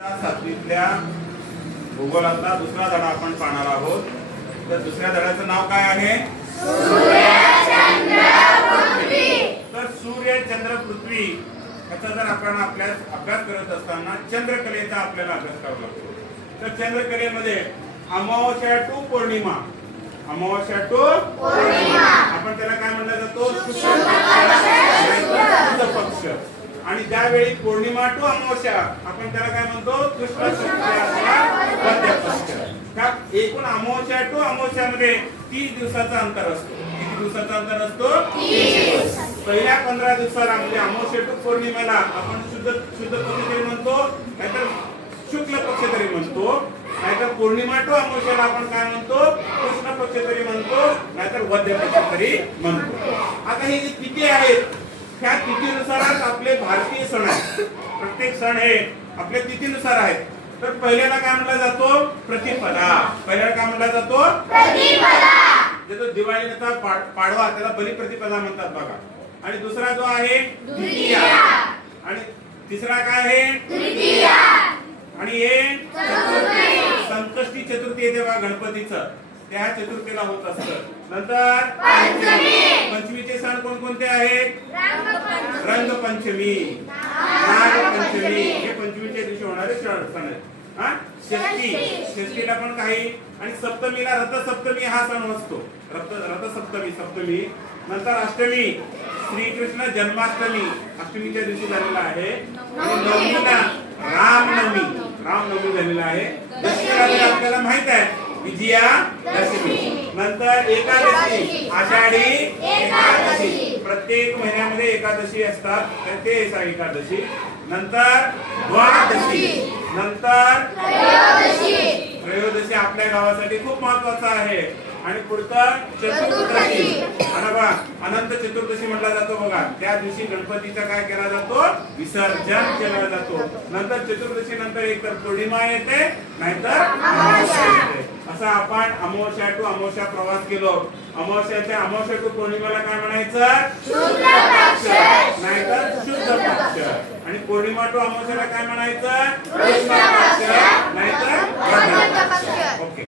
सातवीतल्या भूगोलातला दुसरा धडा आपण पाहणार आहोत. तर दुसऱ्या धड्याचं नाव काय आहे? तर सूर्य चंद्र पृथ्वी याचा जर आपण अभ्यास करत असताना चंद्रकलेचा आपल्याला अभ्यास करावा लागतो. तर चंद्रकलेमध्ये अमावस्या टू पौर्णिमा, अमावस्या टू पौर्णिमा आपण त्याला काय म्हणलं जातो? शुक्ल पक्ष. आणि ज्यावेळी पौर्णिमा टू अमावस्या आपण त्याला काय म्हणतो? कृष्ण पक्ष अथवा मध्य पक्ष. का एकूण अमावस्या टू अमावस्यामध्ये 30 दिवसाचा अंतर असतो. किती दिवसाचा अंतर असतो? 30 दिवस. पहिल्या 15 दिवसाला म्हणजे अमावस्या टू पौर्णिमेला आपण शुद्ध पक्ष तरी म्हणतो, नाहीतर शुक्ल पक्ष तरी म्हणतो, नाहीतर पौर्णिमा टू अमावस्याला आपण काय म्हणतो? कृष्ण पक्ष तरी म्हणतो, नाहीतर वद्य पक्ष तरी म्हणतो. आता हे जे तिथी आहेत त्या तिथीनुसारच आपले भारतीय सण आहेत. प्रत्येक सण हे आपल्या तिथीनुसार आहेत. तर पहिल्याला काय म्हणला जातो? प्रतिपदा. पहिल्याला काय म्हणला जातो? प्रतिपदा. जो दिवाळीनंतर पाडवा त्याला बलिप्रतिपदा म्हणतात बघा. आणि दुसरा जो आहे द्वितीया. आणि तिसरा काय आहे? तृतीया. आणि हे संकष्टी चतुर्थी येते बघा गणपतीचं, त्या चतुर्थीला होत असतं. नंतर पंचमीचे सण कोणकोणते आहेत? रंगपंचमी, नागपंचमी हे पंचमीच्या दिवशी होणारे सण आहेत. षष्टीला पण काही. आणि सप्तमीला रथसप्तमी हा सण असतो. रथसप्तमी. नंतर अष्टमी श्रीकृष्ण जन्माष्टमी अष्टमीच्या दिवशी झालेला आहे. आणि नवमीला रामनवमी झालेला आहे. दशमीला आपल्याला माहित आहे विजयादशमी. नंतर एकादशी आषाढी एकादशी. प्रत्येक महिन्यामध्ये एकादशी असतात, ते एकादशी. नंतर द्वादशी. नंतर त्रयोदशी आपल्या गावासाठी खूप महत्वाचा आहे. आणि पुढचं चतुर्दशी. अनंत चतुर्दशी म्हटला जातो बघा. त्या दिवशी गणपतीचा काय केला जातो? विसर्जन केला जातो. नंतर चतुर्दशी नंतर एक तर पौर्णिमा येते, नाहीतर अमावस्या येते. असा आपण अमावस्या टू अमावस्या प्रवास केलो. अमावस्या टू पौर्णिमेला काय म्हणायचं? शुक्ल पक्ष, नाहीतर शुद्ध पक्ष. आणि पौर्णिमा टू अमावस्याला काय म्हणायचं? कृष्ण पक्ष, नाहीतर वद्य पक्ष. ओके.